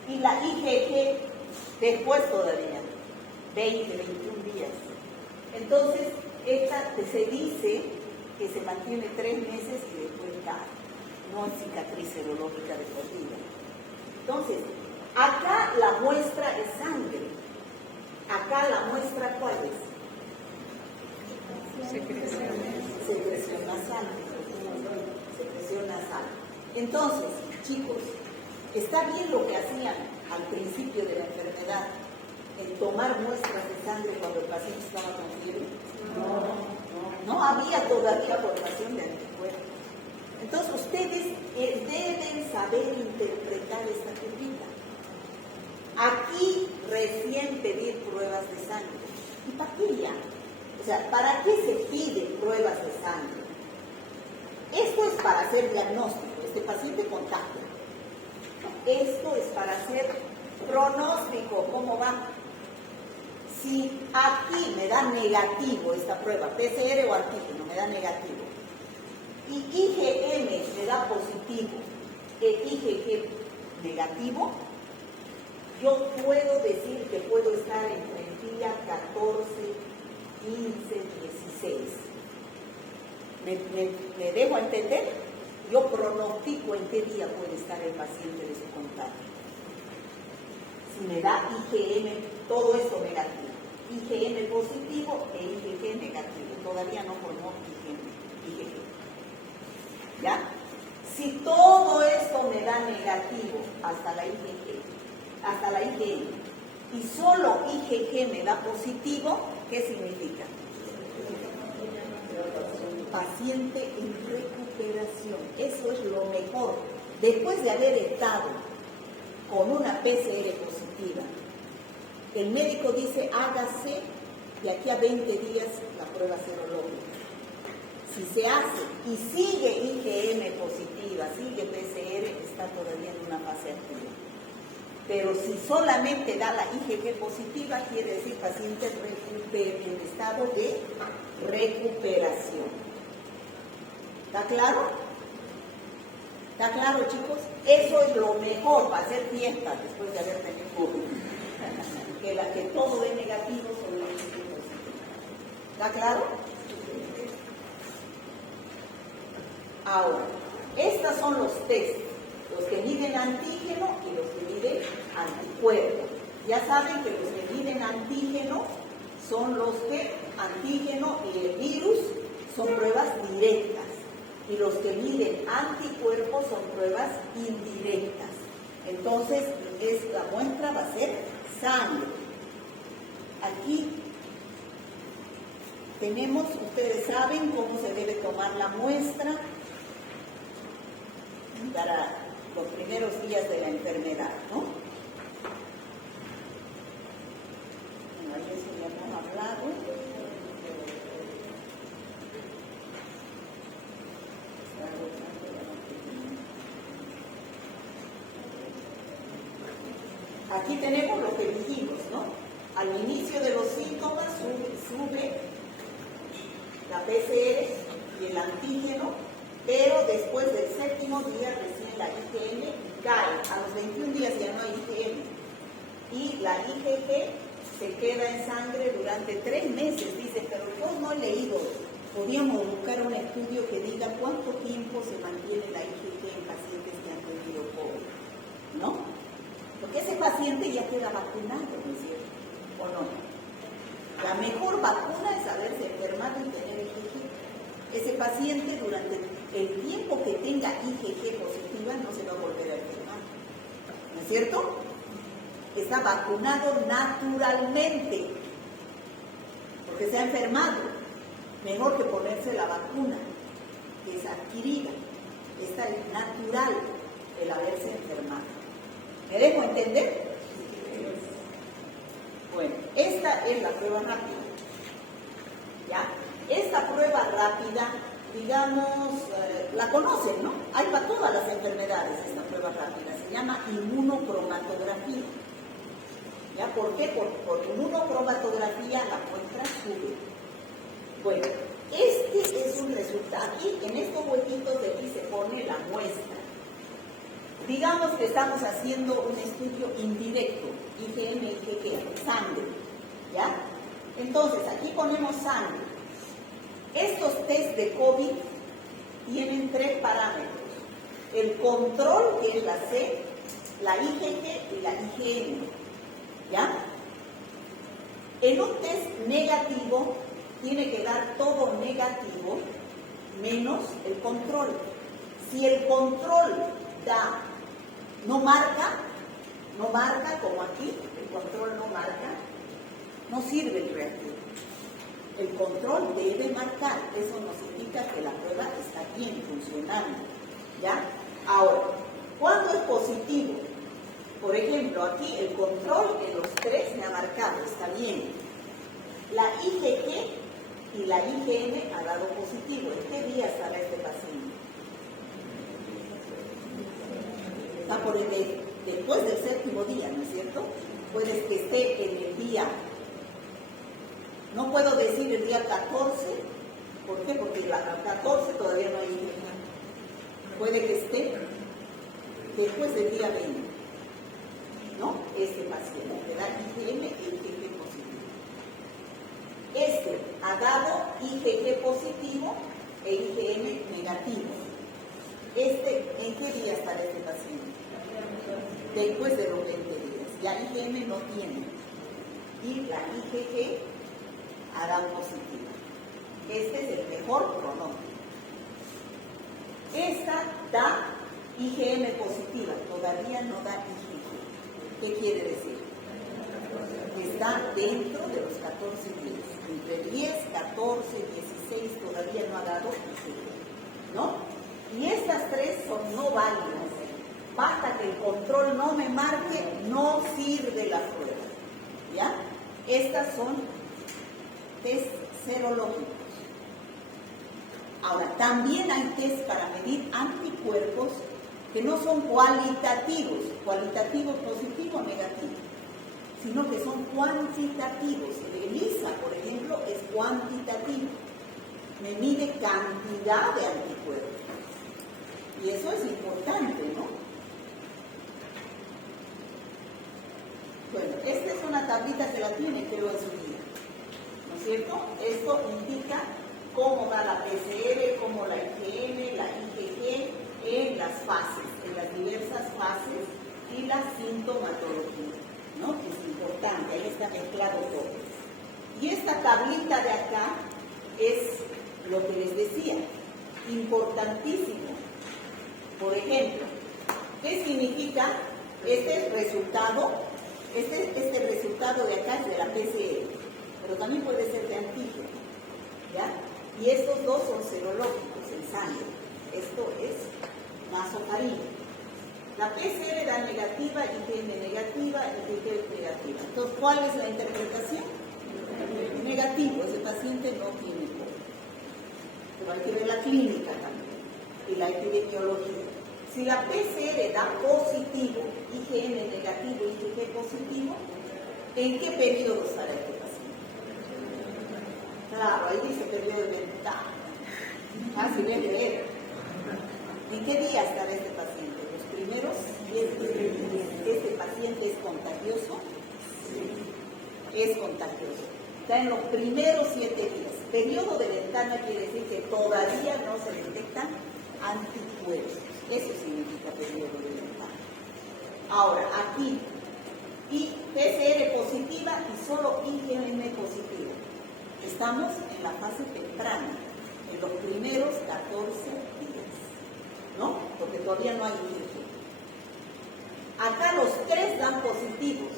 Y la IgG después todavía, 20, 21 días. Entonces, esta se dice que se mantiene 3 meses y después cae. No es cicatriz serológica de por vida. Entonces, acá la muestra es sangre. Acá la muestra, ¿cuál es? Secreción nasal. Secreción nasal. Entonces, chicos, está bien lo que hacían al principio de la enfermedad, en tomar muestras de sangre cuando el paciente estaba con fiebre. No había todavía formación de anticuerpos. Entonces, ustedes deben saber interpretar esta curvita. Aquí recién pedir pruebas de sangre. ¿Y para qué ya? O sea, ¿para qué se piden pruebas de sangre? Esto es para hacer diagnóstico. Este paciente contagia. Esto es para hacer pronóstico. ¿Cómo va? Si aquí me da negativo esta prueba, PCR o antígeno, me da negativo, y IgM me da positivo, IgG negativo, yo puedo decir que puedo estar entre el día 14, 15, 16. ¿Me dejo entender? Yo pronostico en qué día puede estar el paciente de su contagio. Si me da IgM, todo esto negativo. IgM positivo e IgG negativo. Todavía no formó IgG. ¿Ya? Si todo esto me da negativo hasta la IgM, y solo IgG me da positivo, ¿qué significa? Paciente en recuperación. Eso es lo mejor. Después de haber estado con una PCR positiva, el médico dice, hágase de aquí a 20 días la prueba serológica. Si se hace y sigue IgM positiva, sigue PCR, está todavía en una fase activa. Pero si solamente da la IgG positiva, quiere decir paciente en estado de recuperación. ¿Está claro? ¿Está claro, chicos? Eso es lo mejor para hacer fiesta después de haber tenido COVID. que todo dé negativo sobre la IgG positiva. ¿Está claro? Ahora, estos son los test, los que miden antígeno y los que miden anticuerpo. Ya saben que los que miden antígeno son los que antígeno y el virus son pruebas directas, y los que miden anticuerpos son pruebas indirectas. Entonces, esta muestra va a ser sangre. Aquí tenemos, ustedes saben cómo se debe tomar la muestra para los primeros días de la enfermedad, ¿no? Bueno, de eso ya hemos hablado. Aquí tenemos lo que dijimos, ¿no? Al inicio de los síntomas sube la PCR y el antígeno, pero después del 7º día recién la IgM cae. A los 21 días ya no hay IgM. Y la IgG se queda en sangre durante 3 meses, dice, pero yo no he leído. Podríamos buscar un estudio que diga cuánto tiempo se mantiene la IgG en pacientes que han tenido COVID, ¿no? Porque ese paciente ya queda vacunado, ¿no es cierto? ¿O no? La mejor vacuna es haberse enfermado y tener IgG. Ese paciente durante el tiempo que tenga IgG positiva no se va a volver a enfermar. ¿No es cierto? Está vacunado naturalmente, porque se ha enfermado. Mejor que ponerse la vacuna, que es adquirida. Esta es natural, el haberse enfermado. ¿Me dejo entender? Bueno, esta es la prueba rápida. ¿Ya? Esta prueba rápida, digamos, la conocen, ¿no? Hay para todas las enfermedades esta prueba rápida. Se llama inmunocromatografía. ¿Ya? ¿Por qué? Por inmunocromatografía la muestra sube. Bueno, este es un resultado. Aquí, en estos huequitos de aquí se pone la muestra. Digamos que estamos haciendo un estudio indirecto, IgM, IgG, sangre, ¿ya? Entonces, aquí ponemos sangre. Estos test de COVID tienen 3 parámetros. El control, que es la C, la IgG y la IgM, ¿ya? En un test negativo, tiene que dar todo negativo, menos el control. Si el control da, no marca como aquí, el control no marca, no sirve el reactivo. El control debe marcar, eso nos indica que la prueba está bien funcionando, ¿ya? Ahora, ¿cuándo es positivo? Por ejemplo, aquí el control de los 3 me ha marcado, está bien. La IgG y la IgM ha dado positivo. ¿En qué día estará este paciente? Está por después del 7º día, ¿no es cierto? Puede que esté en el día, no puedo decir el día 14, ¿por qué? Porque el 14 todavía no hay IgG. Puede que esté después del día 20, ¿no? Este paciente le da IgM e IgG positivo. Este ha dado IgG positivo e IgM negativo. ¿En qué día estará este paciente? Después de los 20 días. Ya IgM no tiene. Y la IgG ha dado positivo. Este es el mejor pronóstico. Esta da IgM positiva, todavía no da IgG. ¿Qué quiere decir? Que está dentro de los 14 días. Entre 10, 14, 16 todavía no ha dado IgG, ¿no? Y estas 3 son no válidas. Basta que el control no me marque, no sirve la prueba, ¿ya? Estas son test serológicos. Ahora, también hay test para medir anticuerpos que no son cualitativos positivo o negativo, sino que son cuantitativos. El ELISA, por ejemplo, es cuantitativo. Me mide cantidad de anticuerpos. Y eso es importante, ¿no? Bueno, esta es una tablita que la tiene, creo, en su vida, ¿no es cierto? Esto indica cómo da la PCR, cómo la IgM, la IgG en las fases, en las diversas fases y la sintomatología, ¿no? Que es importante, ahí está mezclado todo. Y esta tablita de acá es lo que les decía, importantísimo. Por ejemplo, ¿qué significa este resultado? Este resultado de acá es de la PCR, pero también puede ser de antígeno, ¿ya? Y estos dos son serológicos en sangre. Esto es nasofarina. La PCR da negativa, IgM negativa, IgG negativa. Entonces, ¿cuál es la interpretación? Negativo, ese paciente no tiene COVID. Pero hay que ver la clínica también y la epidemiología. Si la PCR da positivo, IgM negativo, IgG positivo, ¿en qué periodo estará este paciente? Claro, ahí dice periodo de ventana. Fácil es de ver. ¿En qué día estará este paciente? ¿Los primeros 10 días? ¿Este paciente es contagioso? Sí, es contagioso. Está en los primeros 7 días. Periodo de ventana quiere decir que todavía no se detectan anticuerpos. Eso significa periodo de ventana. Ahora, aquí, y PCR positiva y solo IgM positivo. Estamos en la fase temprana, en los primeros 14 días, ¿no? Porque todavía no hay IgG. Acá los 3 dan positivos.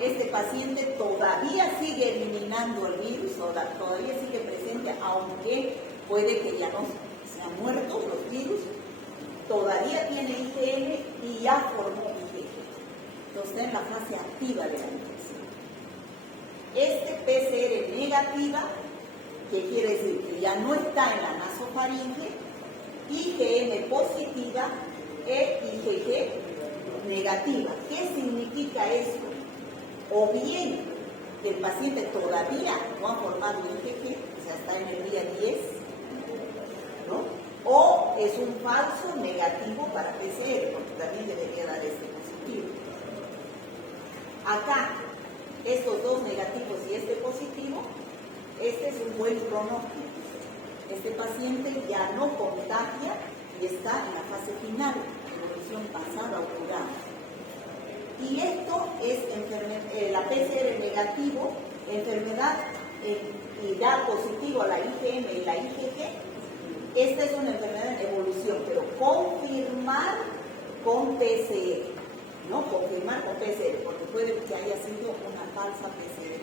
Este paciente todavía sigue eliminando el virus, todavía sigue presente, aunque puede que ya no sean muertos los virus, todavía tiene IgM y ya formó IgG. Entonces está en la fase activa de la infección. Este PCR negativa, que quiere decir que ya no está en la nasofaringe, IgM positiva e IgG negativa. ¿Qué significa esto? O bien que el paciente todavía no ha formado IgG, o sea, está en el día 10, ¿no? O es un falso negativo para PCR, porque también debería dar este positivo. Acá, estos 2 negativos y este positivo, este es un buen pronóstico. Este paciente ya no contagia y está en la fase final, evolución pasada o curada. Y esto es la PCR negativo, enfermedad y da positivo a la IgM y la IgG. Esta es una enfermedad en evolución, pero confirmar con PCR, ¿no? Confirmar con PCR, porque puede que haya sido una falsa PCR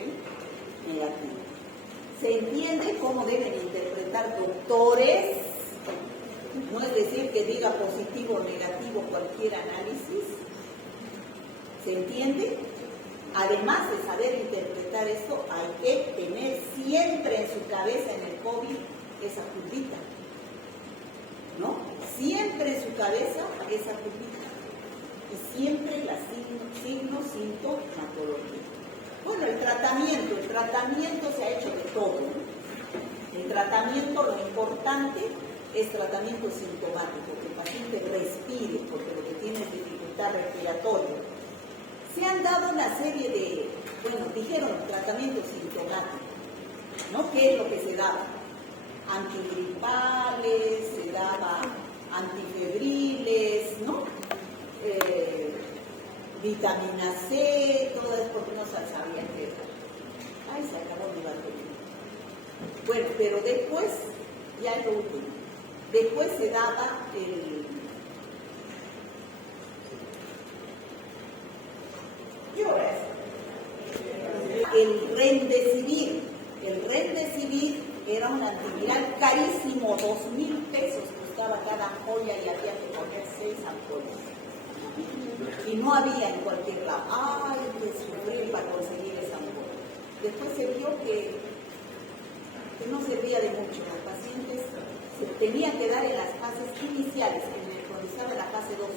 negativa. ¿Se entiende cómo deben interpretar doctores? No es decir que diga positivo o negativo cualquier análisis. ¿Se entiende? Además de saber interpretar esto, hay que tener siempre en su cabeza en el COVID esa curvita, ¿no? Siempre en su cabeza esa curvita. Y siempre la signos, sintomatología. Bueno, el tratamiento se ha hecho de todo, ¿no? El tratamiento, lo importante es tratamiento sintomático, que el paciente respire, porque lo que tiene es dificultad respiratoria. Se han dado una serie de, dijeron tratamientos sintomáticos, ¿no? ¿Qué es lo que se daba? Antigripales, se daba antifebriles, ¿no? Vitamina C, todo eso porque no se sabía qué era. Ay, se acabó mi batería. Bueno, pero después, ya es lo último, después se daba el Remdesivir. El Remdesivir era un antiviral carísimo, 2,000 pesos costaba cada ampolla y había que poner 6 ampollas. Y no había en cualquier lado. Ay, que sufrir para conseguir esa ampolla. Después se vio que no servía de mucho. Los pacientes se tenían que dar en las fases iniciales, cuando estaba en la fase 2,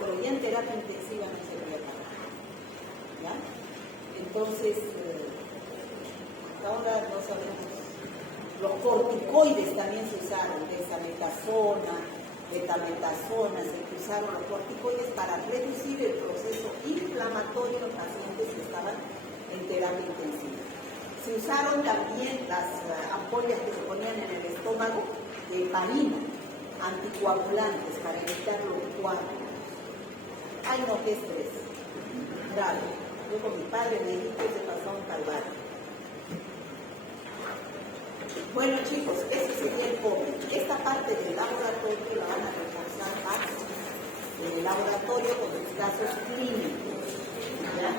pero ya en terapia intensiva no servía para nada. ¿Ya? Entonces, ahora no sabemos. Los corticoides también se usaron, dexametasona, betametasona, se usaron los corticoides para reducir el proceso inflamatorio en los pacientes que estaban en terapia intensiva. Se usaron también las ampollas que se ponían en el estómago de heparina, anticoagulantes para evitar los coágulos. Ay, no, qué estrés. Grave. Luego mi padre me dijo que se pasó un calvario. Bueno, chicos, ese sería el COVID. Esta parte del laboratorio la van a reforzar más en el laboratorio con los casos clínicos. ¿Ya?